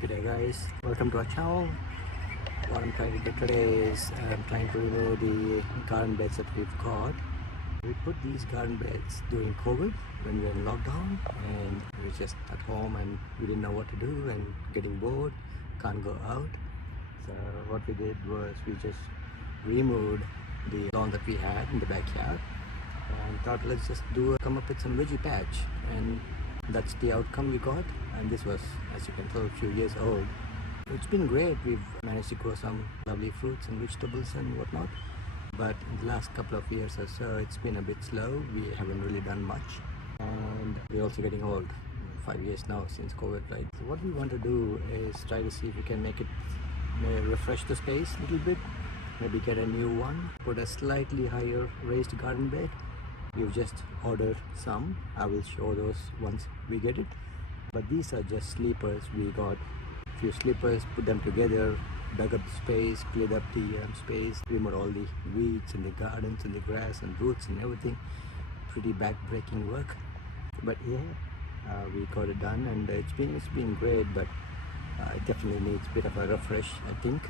Good day guys, welcome to our channel. What I'm trying to do today is I'm trying to remove the garden beds that we've got. We put these garden beds during COVID when we were in lockdown and we were just at home and we didn't know what to do and getting bored, can't go out. So what we did was we just removed the lawn that we had in the backyard and thought let's just come up with some veggie patch, and that's the outcome we got. And this was, as you can tell, a few years old. It's been great. We've managed to grow some lovely fruits and vegetables and whatnot, but in the last couple of years or so it's been a bit slow. We haven't really done much and we're also getting old. 5 years now since COVID, right? So what we want to do is try to see if we can make it refresh the space a little bit, maybe get a new one, put a slightly higher raised garden bed. We've just ordered some. I will show those once we get it, but these are just sleepers. We got a few sleepers, put them together, dug up the space, cleared up the space, removed all the weeds in the gardens and the grass and roots and everything. Pretty back-breaking work, but yeah, we got it done and it's been great, but it definitely needs a bit of a refresh, I think.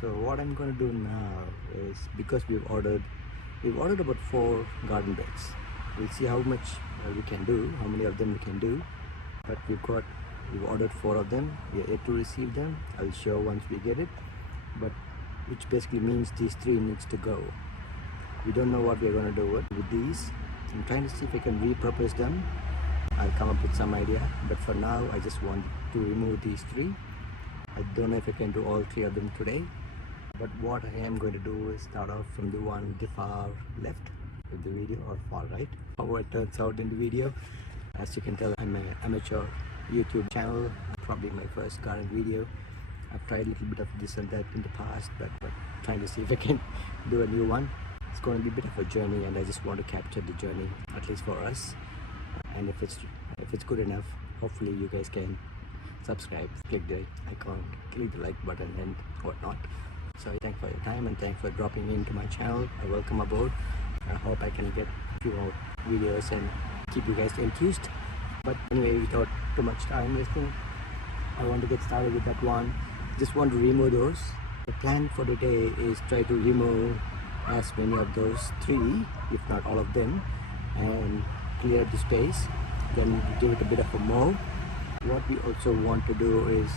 So what I'm going to do now is, because we've ordered about 4 garden beds. We'll see how much we can do, how many of them we can do, but we've ordered 4 of them. We are yet to receive them. I'll show once we get it, but which basically means these 3 needs to go. We don't know what we're going to do with these. I'm trying to see if I can repurpose them. I'll come up with some idea, but for now I just want to remove these 3. I don't know if I can do all 3 of them today, but what I am going to do is start off from the one the far left of the video, or far right, how it turns out in the video. As you can tell, I'm an amateur YouTube channel, probably my first garden video. I've tried a little bit of this and that in the past, but trying to see if I can do a new one. It's going to be a bit of a journey and I just want to capture the journey, at least for us. And if it's good enough, hopefully you guys can subscribe, click the icon, click the like button and whatnot. So thank you for your time and thanks for dropping into my channel. Welcome aboard. I hope I can get a few more videos and keep you guys enthused. But anyway, without too much time wasting, I want to get started with that one. Just want to remove those. The plan for the day is try to remove as many of those 3, if not all of them, and clear the space, then give it a bit of a mow. What we also want to do is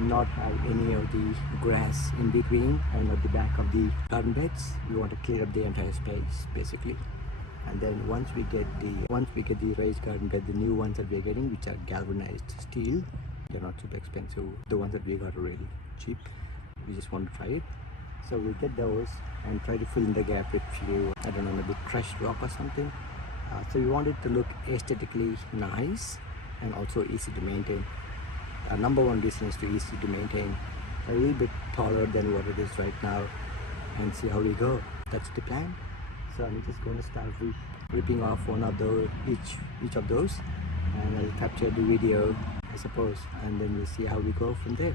not have any of the grass in between and at the back of the garden beds. We want to clear up the entire space basically. And then once we get the raised garden bed, the new ones that we're getting, which are galvanized steel, they're not super expensive. The ones that we got are really cheap. We just want to try it. So we'll get those and try to fill in the gap with few, I don't know, maybe crushed rock or something. So we want it to look aesthetically nice and also easy to maintain. Number one reason is to easy to maintain, a little bit taller than what it is right now, and see how we go. That's the plan. So I'm just going to start ripping off one of those, each of those, and I'll capture the video, I suppose, and then we'll see how we go from there.